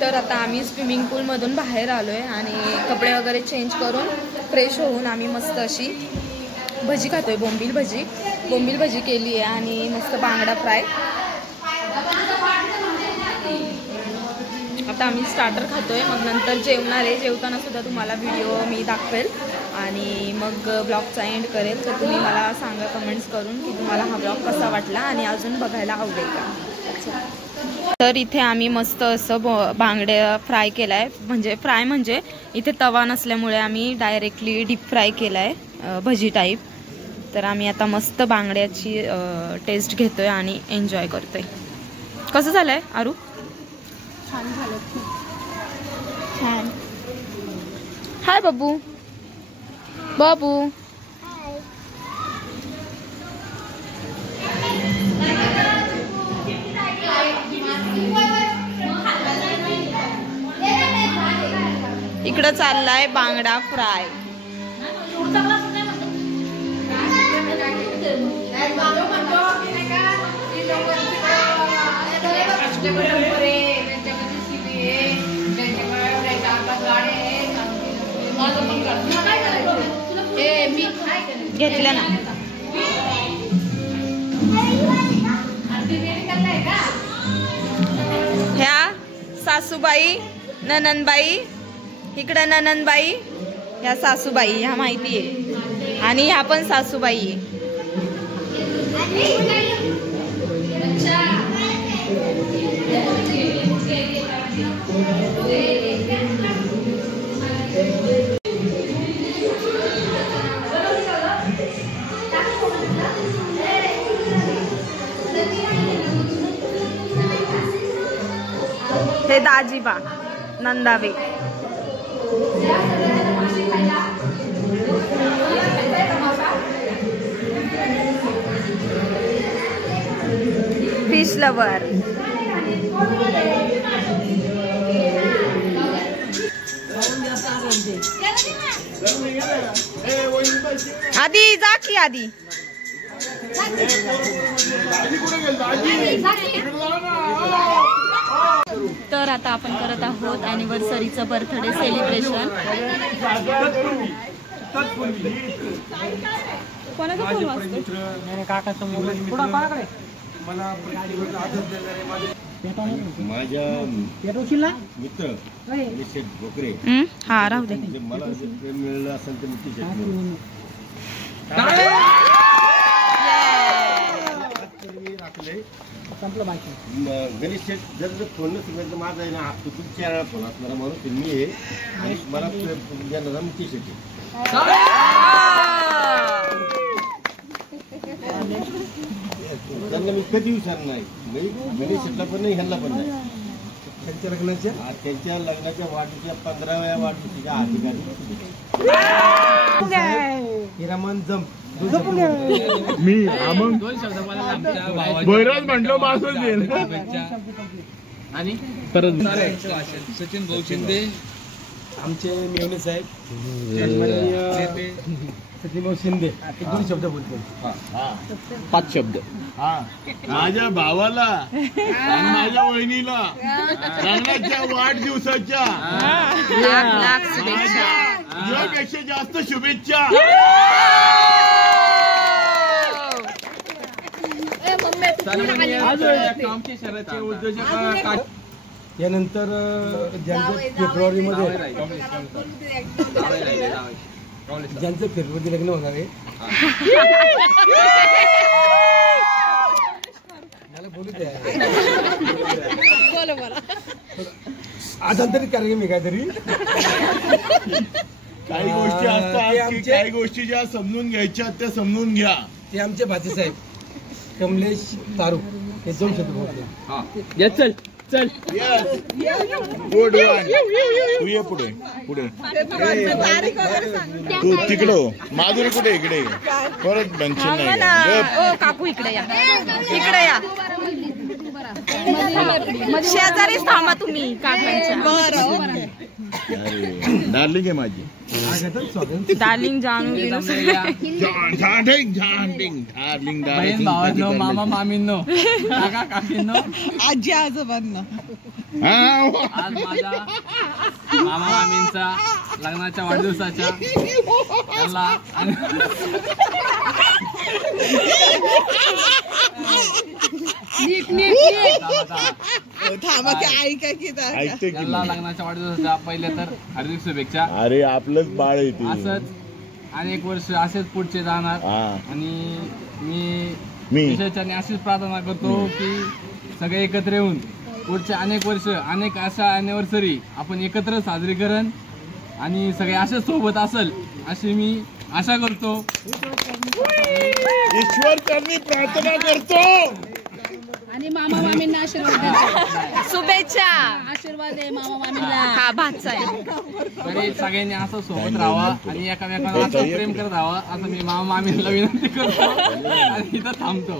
तर आता आम्ही स्विमिंग पूलमधून बाहेर आलो आहे आणि कपडे वगैरे चेंज करून फ्रेश होऊन आम्ही मस्त अशी भजी खातो आहे. बोंबील भजी केली आहे आणि मस्त बांगडा फ्राय. आता आम्ही स्टार्टर खातो आहे, मग नंतर जेवणार आहे. जेवताना सुद्धा तुम्हाला व्हिडिओ मी दाखवेल आणि मग ब्लॉगचा एंड करेल. तर तुम्ही मला सांगा कमेंट्स करून की तुम्हाला हा ब्लॉग कसा वाटला आणि अजून बघायला आवडेल का. तर इथे आम्ही मस्त असं बांगड्या फ्राय केला आहे. म्हणजे इथे तवा नसल्यामुळे आम्ही डायरेक्टली डीप फ्राय केला आहे भजी टाईप. तर आम्ही आता मस्त बांगड्याची टेस्ट घेतोय आणि एन्जॉय करतोय. कसं झालंय आरू? छान झालं, छान. हाय बाबू. बाबू इकडं चाललाय बांगडा फ्राय. घेतलं ना. ह्या सासूबाई, ननंदबाई, इकडं ननंदबाई, ह्या सासूबाई, ह्या माहिती आहे. आणि ह्या पण सासूबाई आहे. हे दाजीबा नंदावे. Fish lover. आधी जा की आधी. तर आता आपण करत आहोत अॅनिव्हर्सरीचं बर्थडे सेलिब्रेशन. कोणाचा फोन वाजतो? काकाचा माझ्या मित्र भोकरे. हा राहू दे. मला प्रेम मिळालं असेल तर मी गणेश शेठ जर फोन नसेल तर माझा आहे ना खूप 4 वेळा फोन असणारा म्हणून मी आहे आणि मला देणारा मुकेश शेट्टी. त्यांना मी कधी विचारणार नाही. गणेश शेठला पण नाही, ह्यांना पण नाही. त्यांच्या लग्नाच्या वाढीच्या 15व्या वाढदिवशीच्या अधिकारी हिरामन जम मी बरंच म्हटलं मासून येईल. आणि परत सचिन भाऊ शिंदे, आमचे मेवणे साहेब, सचिन भाऊ शिंदे 2 शब्द बोलतो. 5 शब्द. माझ्या भावाला आणि माझ्या वहिनीला लग्नाच्या वाढदिवसाच्या यापेक्षा जास्त शुभेच्छा. यानंतर ज्यांचं फेब्रुवारी लग्न होणार आहे मला बोलू द्या. आज अंतरित कार्यक्रम आहे काहीतरी. काही गोष्टी असतात, काही गोष्टी ज्या समजून घ्यायच्या त्या समजून घ्या. ते आमचे भाचेसाहेब कमलेश तारुक हे 2 शब्द बोलले. चल चल. Good one. तू ये पुढे पुढे. तू तिकडे हो. माधुरी कुठे? इकडे परत बेंचन नाही. काकू इकडे या. इकडे या. शेजारीच थांबा तुम्ही काकांच्या. डार्लिंग आहे माझी. डार्लिंग जानू मामा मामींनो, काका काकींनो, आजी आजोबांना आज माझ्या मामा मामींचा लग्नाच्या वाढदिवसाच्या त्याला त्याला लग्नाच्या वाढदिवसाच्या पहिले तर हार्दिक शुभेच्छा. अरे आपलंच बाळ आहे ते. असंच अनेक वर्ष असेच पुढचे जाणार. आणि मी विशेषाने अशीच प्रार्थना करतो की सगळे एकत्र येऊन पुढचे अनेक वर्ष अनेक अशा अॅनिव्हर्सरी आपण एकत्र साजरी करण आणि सगळे असेच सोबत असेल अशी मी आशा करतो. ईश्वर चरणी प्रार्थना करतो. आणि मामा मामींना आशीर्वाद द्या. शुभेच्छा. आशीर्वाद आहे मामा मामीला. हा भातचा आहे. तरी सगळ्यांनी असं सोबत राहावा आणि एकामेकांना असं प्रेम करत राहावं असं मी मामा मामीला विनंती करतो आणि इथं थांबतो.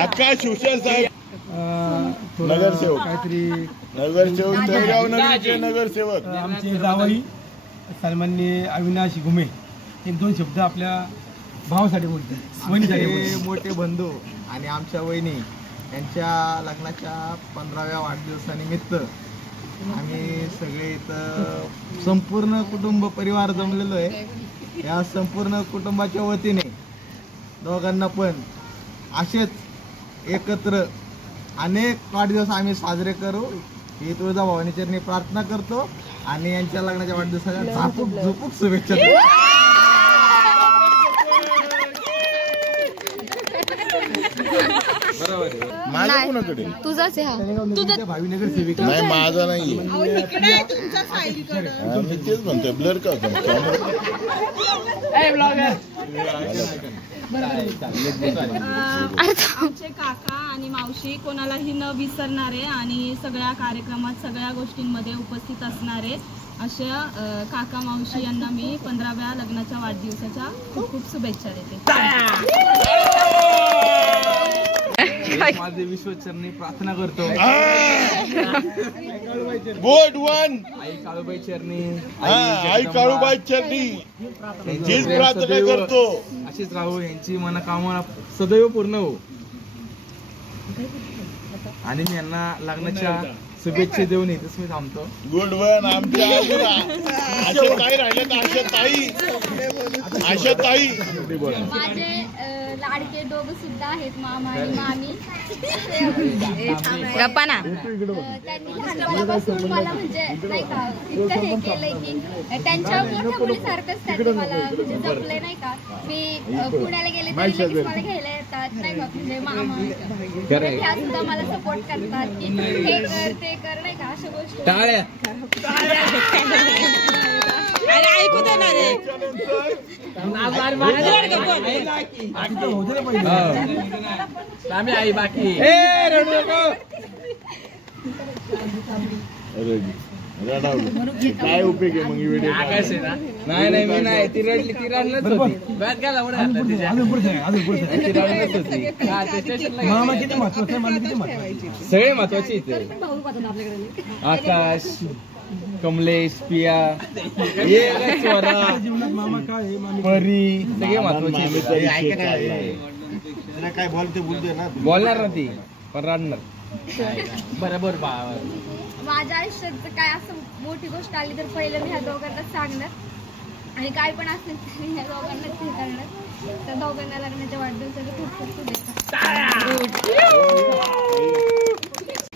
आकाश हुशार साहेब नगरसेवक तळेगाव नगरचे नगरसेवक आमचे जावई सन्माननीय अविनाश घुमे हे 2 शब्द आपल्या भावासाठी बोलते. मोठे बंधू आणि आमच्या वहिनी यांच्या लग्नाच्या 15व्या वाढदिवसानिमित्त आम्ही सगळे इथं संपूर्ण कुटुंब परिवार जमलेलो आहे. या संपूर्ण कुटुंबाच्या वतीने दोघांना पण असेच एकत्र अनेक वाढदिवस आम्ही साजरे करू ही तुळजाभवानी चरणी प्रार्थना करतो आणि यांच्या लग्नाच्या वाढदिवसाच्या झापूक झुपूक शुभेच्छा देतो. माझा कोणाकडे तुझाच आहे हा. भावीनगर सेविका नाही माझा नाही. मी तेच म्हणतोय ब्लर का आमचे काका आणि मावशी कोणालाही न विसरणारे आणि सगळ्या कार्यक्रमात सगळ्या गोष्टींमध्ये उपस्थित असणारे अशा काका मावशी यांना मी 15व्या लग्नाच्या वाढदिवसाच्या खूप खूप शुभेच्छा देते. माझे विश्वचरणी प्रार्थना करतो. बोर्ड 1 आई काळूबाई चरणी आई काळूबाई चरणी हीच प्रार्थना करतो. अशीच राहू यांची मनोकामना सदैव पूर्ण हो आणि मी यांना लग्नाच्या शुभेच्छा देऊन इथेच मी थांबतो. Good one. आमच्या आशा ताई राहिल्यात. आशा ताई माझे लाडके दोघं सुद्धा आहेत मामा आणि मामी. गप्पा ना. त्यांनी लहानपणापासून मला म्हणजे नाही का इतकं हे केलंय की त्यांच्या मोठ्या मुलीसारखंच त्यांनी मला म्हणजे जपलंय नाही का. मी पुण्याला गेले तरी लगेच मला घ्यायला येतात नाही का म्हणजे मामा. ह्या सुद्धा मला सपोर्ट करतात की हे कर ते कर नाही का अशा गोष्टी. ऐकू दे ना रे. आम्ही आई बाकी काय उपयोग आहे मग व्हिडिओ. आकाश आहे ना. नाही मी नाही. ती रडली ती रडलंच होती. बॅट घाला मामा किती महत्वाचं मामा किती महत्वाचं. सगळे महत्वाचे इथे. आकाश कमलेश पिया जीवनात मामा काय आहे मामी परी सगळे महत्वाचे. काय बोलते बोलते ना बोलणार ना ती पण रडणार. बरोबर माझ्या आयुष्यात काय असं मोठी गोष्ट आली तर पहिलं मी ह्या दोघांनाच सांगणार आणि काय पण असेल तर ह्या दोघांनाच हे करणार. त्या दोघांना लग्नाच्या वाढदिवसाच्या खूप खूप शुभेच्छा.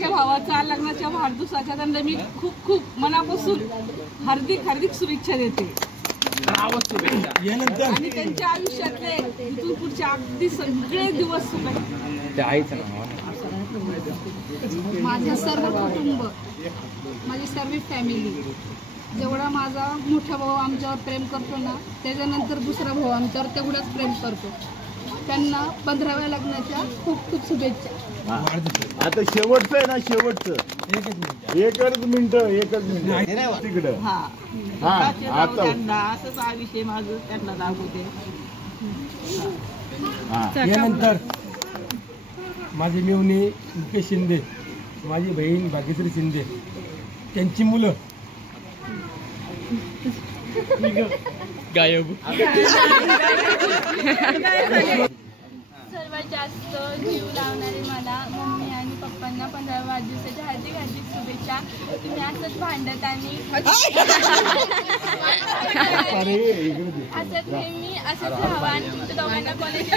भावाच्या लग्नाच्या वाढदिवसाच्या त्यांना मी खूप खूप मनापासून हार्दिक हार्दिक शुभेच्छा देते. आणि त्यांच्या आयुष्यातले इथून पुढचे अगदी सगळे दिवस माझं सर्व कुटुंब माझी सर्व फॅमिली जेवढा माझा मोठा भाऊ आमच्यावर प्रेम करतो ना त्याच्यानंतर दुसरा भाऊ आमच्यावर तेवढंच प्रेम करतो. त्यांना 15व्या लग्नाच्या खूप खूप शुभेच्छा. आता शेवटचं आहे ना शेवटचं एकच मिनिट तिकडं. असंच हा विषय माझं त्यांना दाखवते. यानंतर माझी मेवणी मुकेश शिंदे माझी बहीण भाग्यश्री शिंदे त्यांची मुलं गायब. सर्वात जास्त जीव लावणारे मला मम्मी आणि पप्पांना 15व्या वाढदिवसाच्या हार्दिक हार्दिक शुभेच्छा. तुम्ही असंच भांडत आणि असंच नेहमी असंच राहावा आणि तुमच्या दोघांना कॉलेजला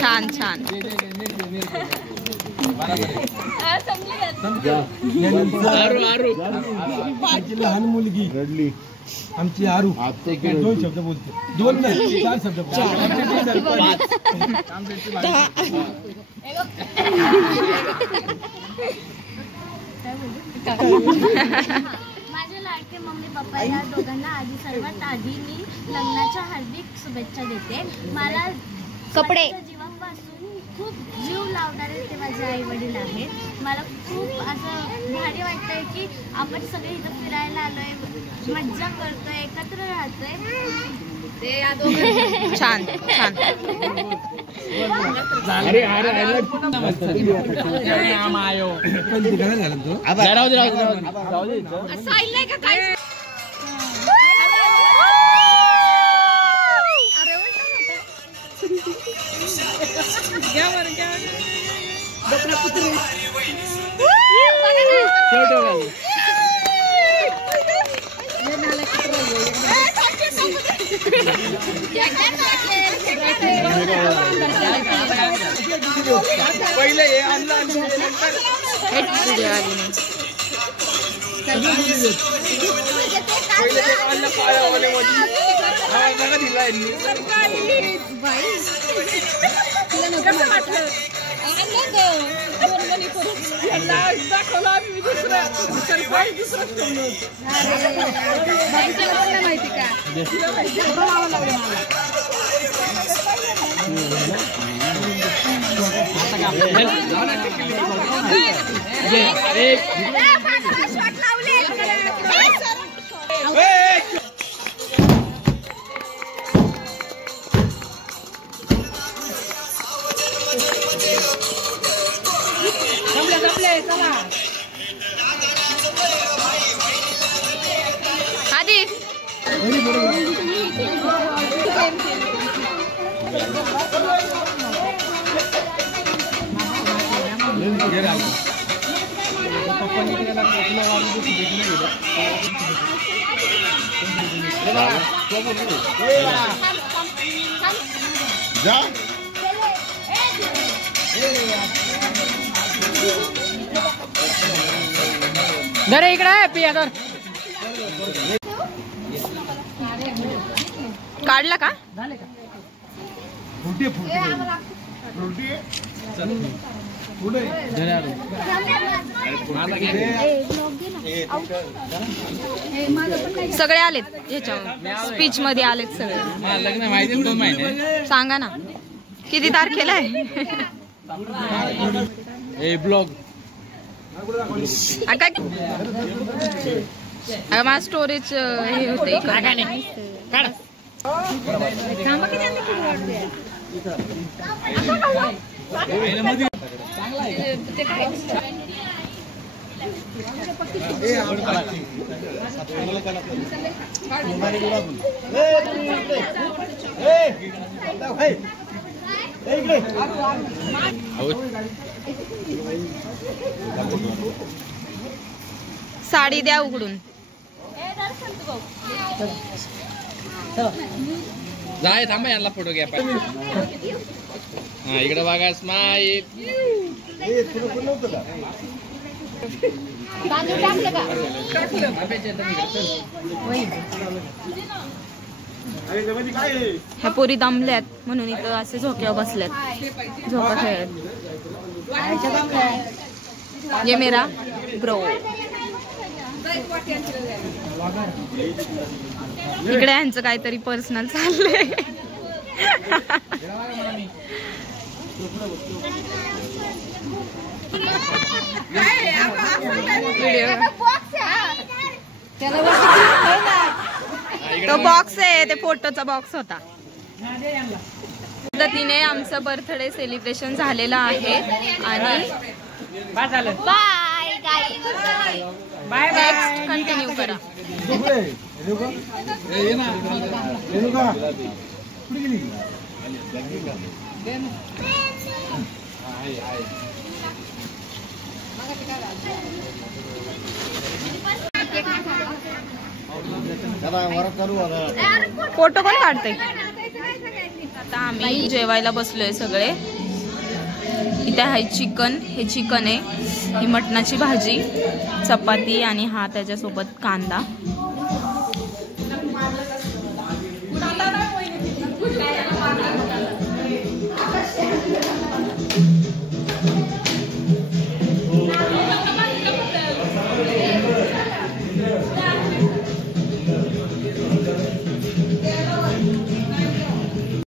छान छान. लहान मुलगी रडली आमची आरू 2 शब्द बोलते 2 नाही 4 शब्द माझे लाडके मम्मी पप्पा या दोघांना आधी सर्वात आधी मी लग्नाच्या हार्दिक शुभेच्छा देते. मला कपडे जीवापासून खूप जीव लावणारे ते माझे आई वडील आहेत. मला खूप असं भारी वाटतंय की आपण सगळे इथं फिरायला आलोय, मज्जा करतोय, एकत्र राहतोय. छान छान. पहिले हे आणलं माहिती का आधी जरा इकडे आहे पिया तर काढला का? सगळे आलेत ह्याच्या स्पीच मध्ये आलेत सगळे. लग्न माहिती 2 महिने. सांगा ना किती तारखेला आहे? ब्लॉग काय माझं स्टोरेज हे होते साडी द्या उघडून. जाय थांबा यांना फोटो घ्या. हा इकडे बघा स्माईल. ह्या पोरी दमल्यात म्हणून इथं असे झोक्यावर बसल्यात, झोका खेळत. ये मेरा ब्रो. इकडे यांचं काहीतरी पर्सनल चाललंय. तो बॉक्स आहे, ते फोटोचा बॉक्स होता. पद्धतीने आमचं बर्थडे सेलिब्रेशन झालेलं आहे आणि बाय नेक्स्ट कंटिन्यू करा. फोटो कोण काढते? आता आम्ही जेवायला बसलोय सगळे. इथे आहे चिकन, हे चिकन आहे, ही मटणाची भाजी, चपाती आणि हा त्याच्यासोबत कांदा.